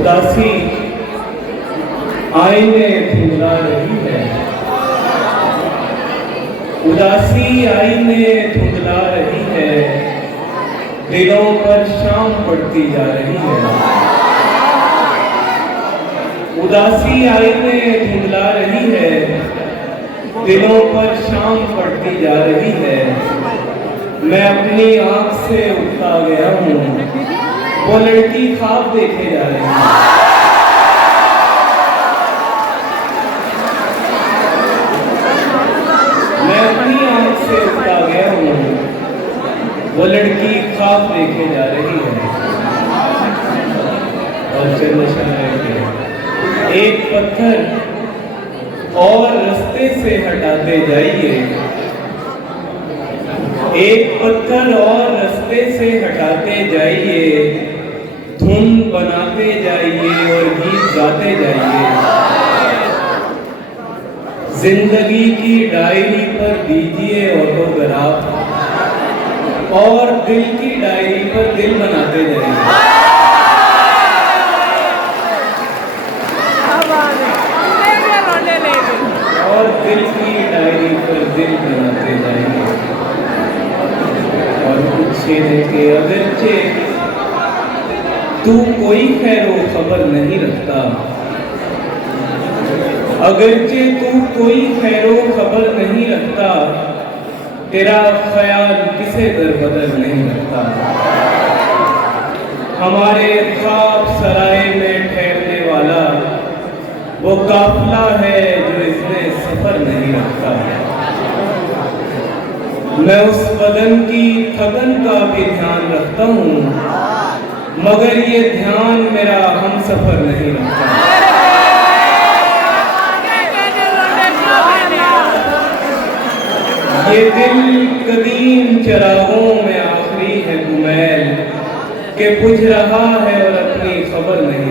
उदासी आईने धुंधला रही है, उदासी आईने धुंधला रही है, दिलों पर शाम पड़ती जा रही है। उदासी आईने धुंधला रही है, दिलों पर शाम पड़ती जा रही है। मैं अपनी आंख से उठा गया हूँ, वो लड़की ख्वाब देखे जा रही है। मैं अपनी आंख से उठा गया हूँ, वो लड़की ख्वाब देखे जा रही है। और एक पत्थर और रास्ते से हटाते जाइए, एक पत्थर और रास्ते से हटाते जाइए, धुन बनाते जाइए और गीत गाते जाइए। जिंदगी की डायरी पर दीजिए ऑटोग्राफ और दिल की डायरी पर दिल बनाते जाइए। और दिल की डायरी पर दिल बनाते जाएंगे। और कुछ के अगरचे तू कोई खैरो खबर नहीं रखता, अगरचे तू कोई खैरो खबर नहीं रखता, तेरा ख्याल किसे दरबदर नहीं रखता। हमारे ख्वाब सराय में ठहरने वाला वो काफिला है जो इसमें सफर नहीं रखता। मैं उस बदन की थकन का भी ध्यान रखता हूँ, मगर ये ध्यान मेरा हम सफर नहीं रखता। ये दिल कदीम चरागों में आखिरी है गुमैल के बुझ रहा है और अपनी खबर नहीं